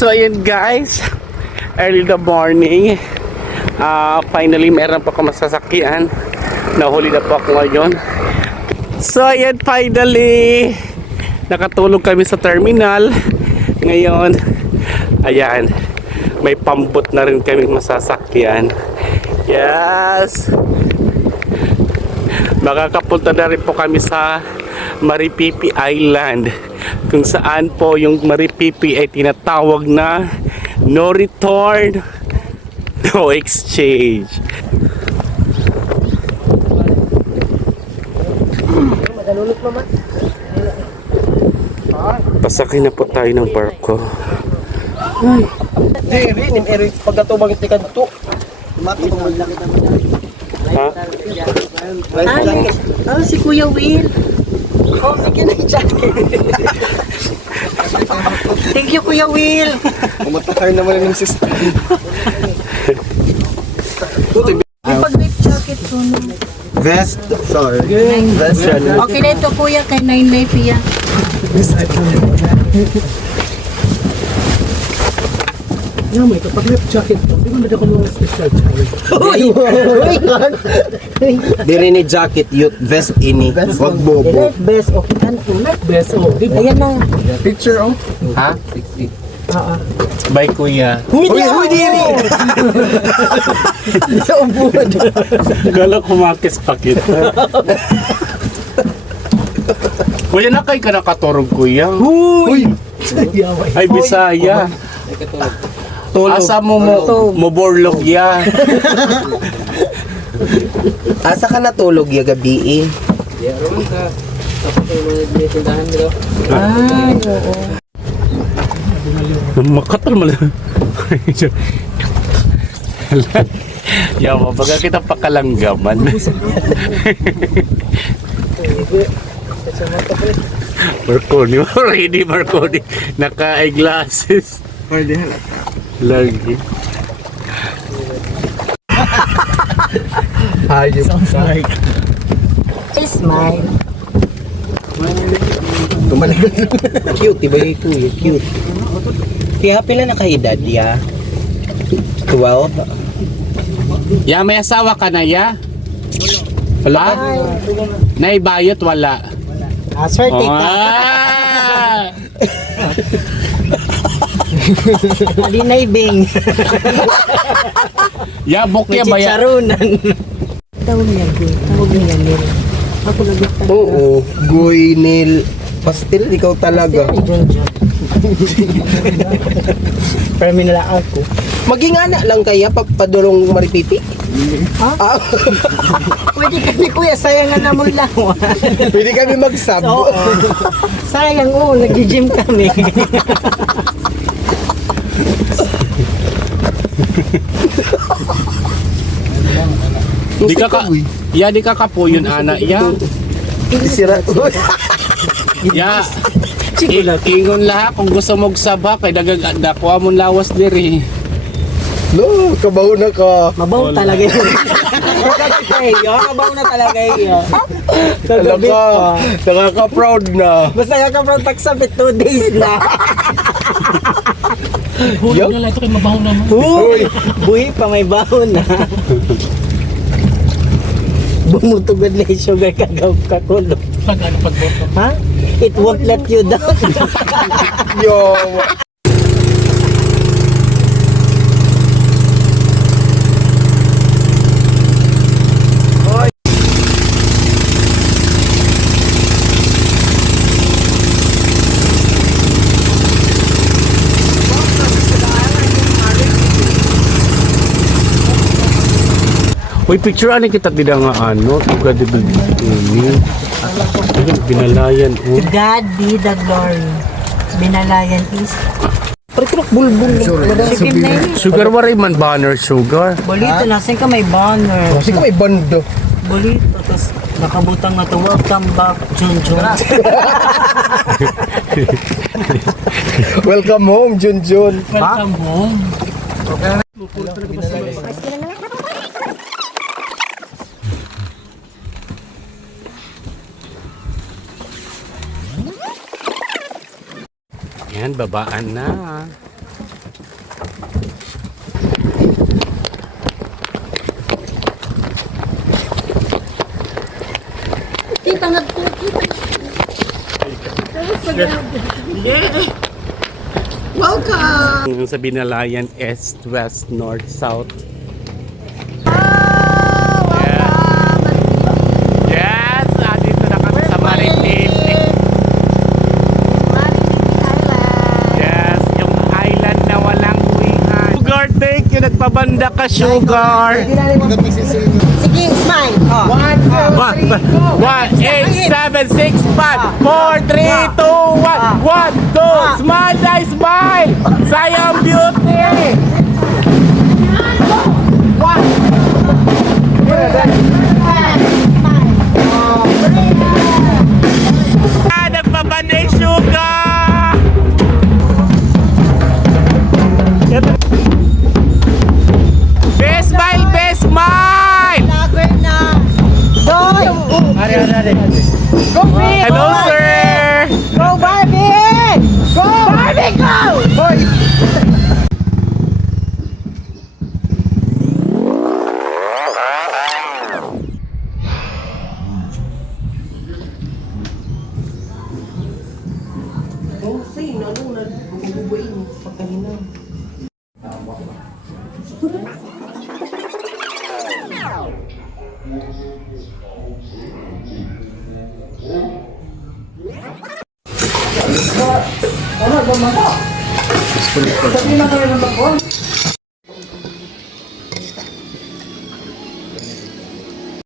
So ayan guys, early the morning. Finally meron pa ako masasakyan. Nahuli na po ako ngayon. So ayan, finally nakatulog kami sa terminal. Ngayon, ayan, may pambot na rin kami masasakyan. Yes, makakapunta na rin po kami sa Maripipi Island, kung saan po yung Maripipi ay tinatawag na no return, no exchange. Pasakay na po tayo ng barko. Pagkatubang itikan ito. Ha? Oh, si Kuya Will. Oh, bigyan ng jacket. Thank you, Kuya Will. Kumatakay naman yung sister. May pag-life jacket ko no. Vest. Sorry. Vest. Okay na ito, Kuya, kay Nine Life yan. Nga may kapag left jacket po, di mo na ako mga special charge. Diri ni jacket youth vest ini. Wag bobo. Life best, okay. Ano po? Like best, oh, di ba? Ayan na. Picture, oh. Ha? Bye kuya. Uy, diri. Gala kumakis pakit. Kuya, na kay ka nakaturog kuya. Uy. Ay Bisaya. Asa mo borlog ya. Asa ka natulog ya gabi eh? Ay, oo. Makatal mo lang. Yawa, baga kita pakalanggaman. Marconi, already Marconi. Naka-eyeglasses. Lagi. Sounds like. Smile. Cute, diba yung kuya? Cute. Kaya pila na kaedad ya? 12? Ya, may asawa ka na ya? Wala? Naibayot, wala. Swerte ka. Adi na ibing. Ya, bukya ba ya? Chicharunan. Tawag niya, Guy. Tawag niya, Nil. Ako nagita. Oo. Guy, Nil. Pastel, ikaw talaga. Para minala ako. Maging anak lang kaya padulong Maripipi? Ha? Ah, Pwede kami, Kuya. Sayang nga naman lang. pwede kami mag-sub. Oo. Sayang, oo. Nag-gym kami. Di ka ka, ya, di ka kapuyon, anak, ya. Isira. Ya, ingon lahat kung gusto mong saba, kay dagagdakuha mong lawas diri. No, kabaho na ka. Mabaw talaga yun. Mabaw na talaga yun. Talaga, nakaka-proud na. Basta kaka-proud pagsabit 2 days na. Hulog na lang ito kay mabaho naman. Uy! Buhi pa, may baho na. Bumutugod na yung sugar kakulog. Pag ano pagboto. Ha? It won't let you down. Yo. Uy, picture ani kita tidak nga ano, tuga di ini. Ayun, binalayan To God be the glory. Binalayan is. Parang bulbul. Sipim na yun. Sugar waray man banner sugar. Bolito, nasin ka may banner. Kasi ka may bando. Bolito, tapos nakabutang na to. Welcome back, Junjun. Welcome home, Junjun. Welcome home. Yan, babaan na. tangad ko. Welcome! Sa Binalayan, East, West, North, South. Yes, dito na kami sa Maritim. Yes, yung island na walang uwihan. Sugar, thank you. Nagpabanda ka, Sugar. Sige, smile. Oh. 1, 8, 7, 6, 5, 4, 3, 2, 1, 1, 2, smile, die, smile! Sayang beauty! Nagpabanda yung Sugar! Best smile, best smile! Lager na. Doy! Go, Barbie! Hello, sir! Go, Barbie! Go! Barbie, go!